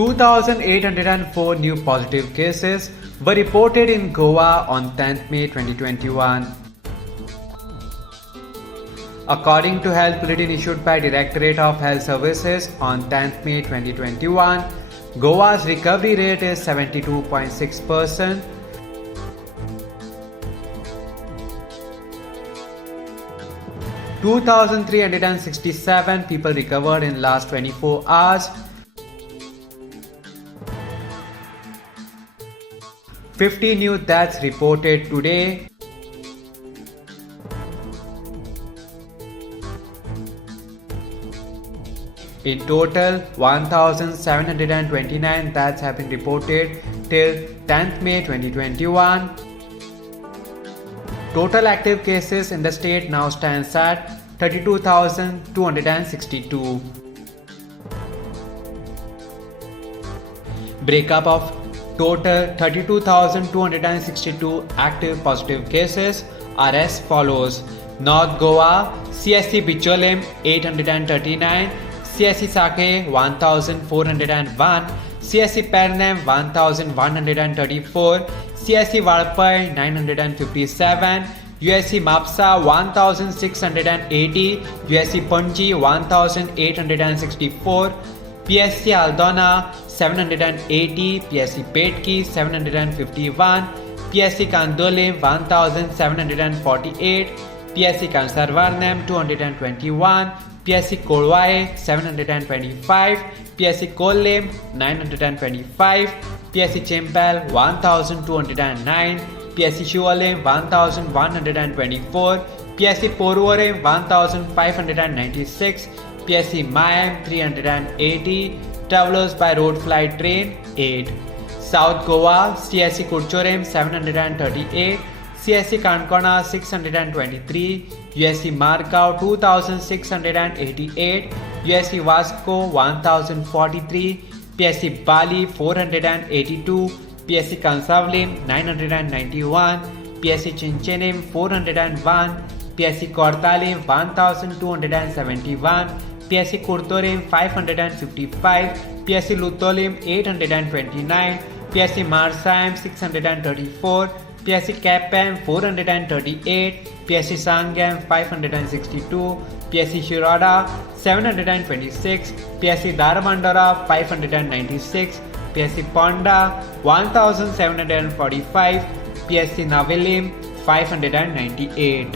2,804 new positive cases were reported in Goa on 10th May 2021. According to Health Bulletin issued by Directorate of Health Services on 10th May 2021, Goa's recovery rate is 72.6%. (2,367) people recovered in last 24 hours. 50 new deaths reported today. In total, 1,729 deaths have been reported till 10th May 2021. Total active cases in the state now stands at 32,262. Breakup of total 32,262 active positive cases are as follows. North Goa, CSC Bicholim 839, CSC Sake 1401, CSC Pernam 1134, CSC Valpai 957, USC Mapsa 1680, USC Panji 1864, PSC Aldona 780, PSC Petki 751, PSC Kandole 1748, PSC Kansarvarnam 221, PSC Kolwae 725, PSC Kollem 925, PSC Chempal 1209, PSC Shuvalem 1124, PSC Porvorim 1596, PSC Mayam 380, travelers by road flight train 8. South Goa, CSC Kurchorem 738, CSC Kankona 623, USC Margao 2688, USC Vasco 1043, PSC Bali 482, PSC Kansavlim 991, PSC Chinchenim 401, PSC Kortalim 1271, PSC Kurtorim 555, PSC Lutolim 829, PSC Marsam 634, PSC Kapam 438, PSC Sangam 562, PSC Shirada 726, PSC Dharamandara 596, PSC Ponda 1745, PSC Navelim 598.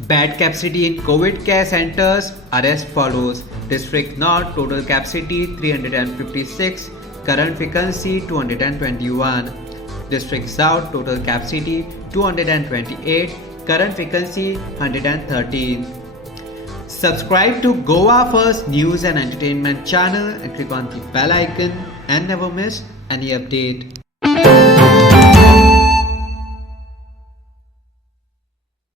Bed capacity in COVID care centers are as follows. District North, total capacity 356, current vacancy 221. District South, total capacity 228, current vacancy 113. Subscribe to Goa First News and Entertainment channel and click on the bell icon and never miss any update.